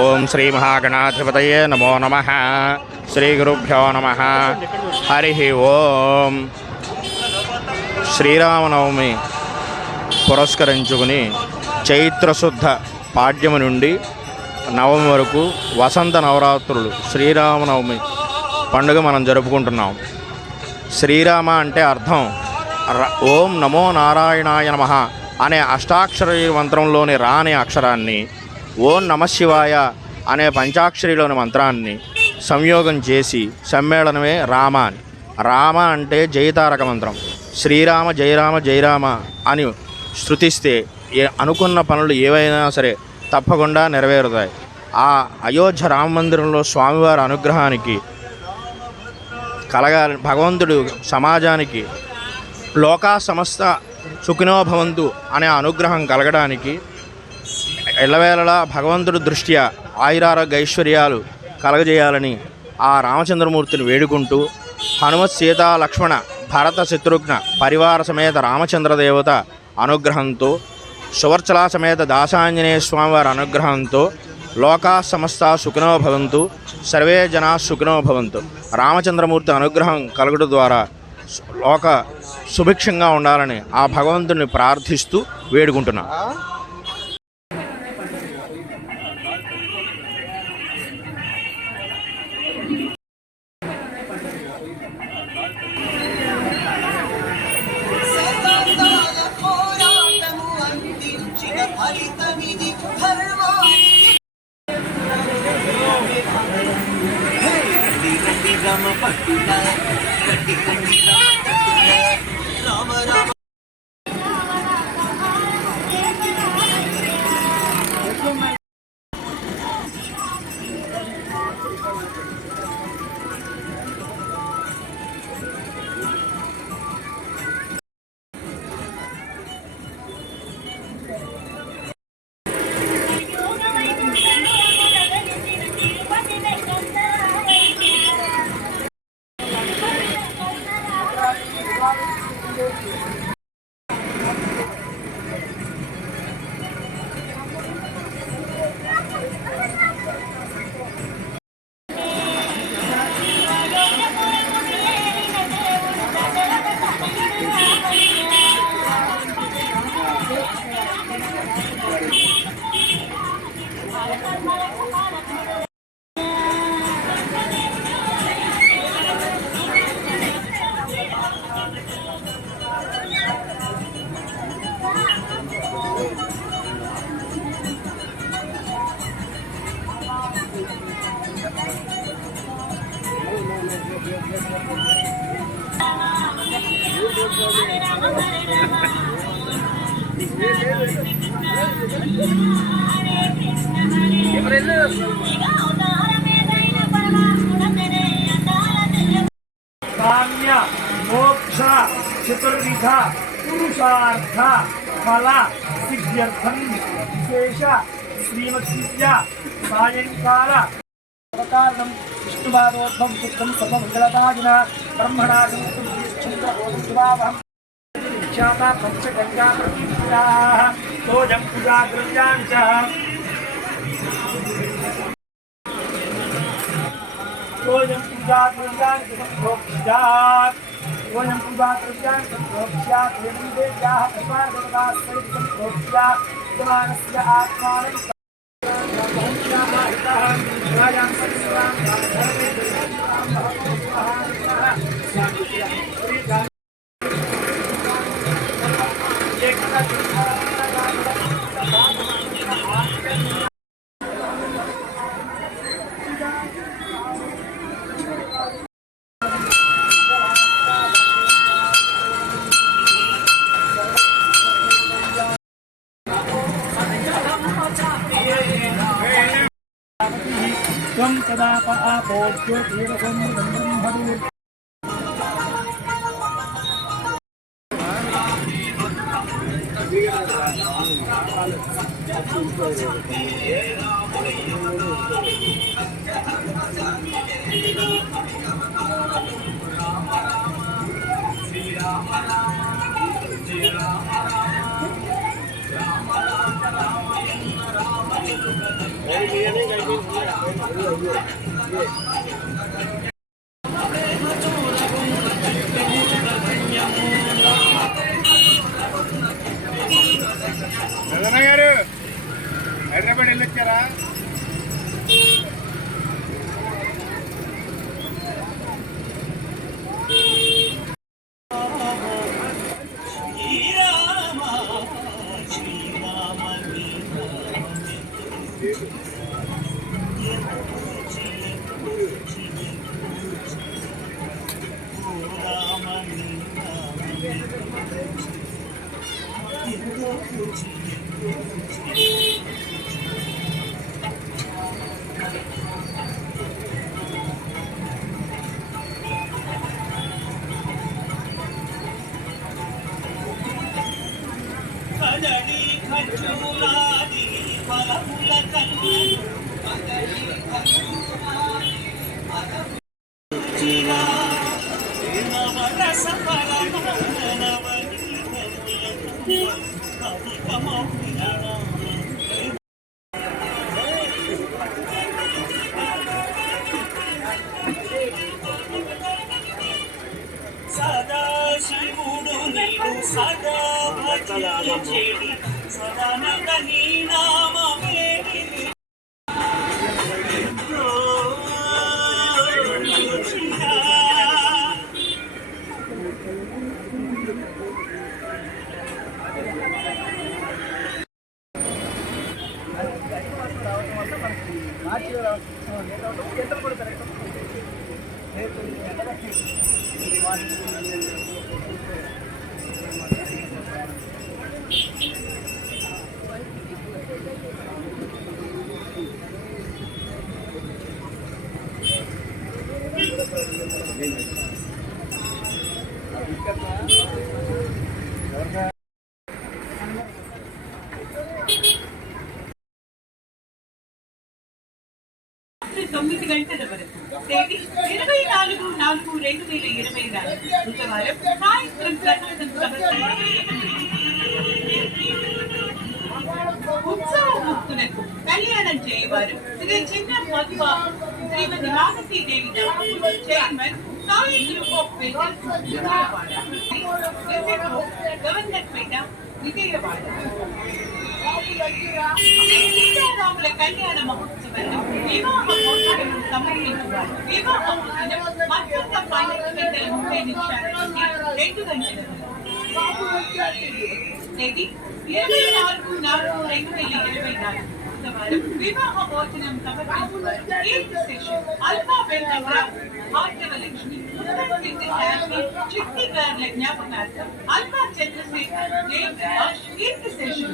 ఓం శ్రీ మహాగణాధిపతయే నమో నమః. శ్రీ గురుభ్యో నమః. హరి ఓం. శ్రీరామనవమి పురస్కరించుకుని చైత్రశుద్ధ పాడ్యము నుండి నవమి వరకు వసంత నవరాత్రులు శ్రీరామనవమి పండుగ మనం జరుపుకుంటున్నాం. శ్రీరామ అంటే అర్థం ఓం నమో నారాయణాయ నమః అనే అష్టాక్షరీ మంత్రంలోని రా అనే అక్షరాన్ని, ఓం నమశివాయ అనే పంచాక్షరిలోని మంత్రాన్ని సంయోగం చేసి సమ్మేళనమే రామ అని. రామ అంటే జయతారక మంత్రం. శ్రీరామ జయరామ జయరామ అని శృతిస్తే అనుకున్న పనులు ఏవైనా సరే తప్పకుండా నెరవేరుతాయి. ఆ అయోధ్య రామ మందిరంలో స్వామివారి అనుగ్రహానికి కలగాలి, భగవంతుడు సమాజానికి లోకా సమస్త సుఖినో భవంతు అనే అనుగ్రహం కలగడానికి ఎల్లవేళలా భగవంతుడి దృష్ట్యా ఆయురారోగ్య ఐశ్వర్యాలు కలగజేయాలని ఆ రామచంద్రమూర్తిని వేడుకుంటూ, హనుమత్ సీతా లక్ష్మణ భరత శత్రుఘ్న పరివార సమేత రామచంద్రదేవత అనుగ్రహంతో, సువర్చలా సమేత దాసాంజనేయ స్వామివారి అనుగ్రహంతో లోకా సమస్త సుఖినో భవంతు, సర్వే జనా సుఖినో భవంతు. రామచంద్రమూర్తి అనుగ్రహం కలుగుట ద్వారా లోక సుభిక్షంగా ఉండాలని ఆ భగవంతుని ప్రార్థిస్తూ వేడుకుంటున్నాం. కామ్య మోక్ష చతుర్విధ పురుషార్థ ఫల సిద్ధ్యర్థం విశేష శ్రీమద్విద్య సాయంకాల అవతారణం విష్ణుపాదోద్భవం శుద్ధం సర్వమంగళదాజిన బ్రహ్మణాసం చంద్రభోధం విఖ్యాత పంచగంగా ప్రతిష్ఠితా తోజం పూజాద్రవ్యాన్ని చ ఓయం పూజాద్రవ్యాన్ని సంప్రోక్ష్యాత్ ఓయం పూజాద్రవ్యాన్ని సంప్రోక్ష్యాత్ ఏం దేవ్యాః పరివారదేవతాస్మై సంప్రోక్ష్యాత్ భగవానస్య ఆత్మానం त्वं तदा पापोज्योतिरसं ब्रह्मदु గారు హైదరాబాద్ వెళ్ళొచ్చారా? కదలి ఖర్జూరాది ఫలముల కన్నులు కదలి ఖర్జూరాది ఫలముల నవరస పరమానవనీతములకు అధికమౌనా సదా శివుడు నీవు సదా భజన చేడి సదానంద నీ నామమే తొమ్మిది గంటల వరకు తేదీ 24/4/2024 బుధవారం సాయంత్రం ప్రసాదం ఉత్సవముక్తులకు కళ్యాణం చేయవారు Sri Chinna Madhuva Srimathi Malathidevi chairman Sai group of ventures Vijayawada Governorpet Vijayawada సీతారాముల కళ్యాణ మహోత్సవంలో వివాహ మహోత్సవం సమర్పించువారు వివాహ మహోత్సవం మధ్యంగా 12:30 నుంచి 2 గంటల తేదీ 24/4/2024 బుధవారం వివాహ భోజనం సమర్పించువారు కీర్తి శేషు అల్పా వెంకట భాగ్యవలక్ష్మి చిట్టి గార్ల జ్ఞాపకార్థం అల్పా చంద్రశేఖర్ జయప్రకాష్ కీర్తి శేషు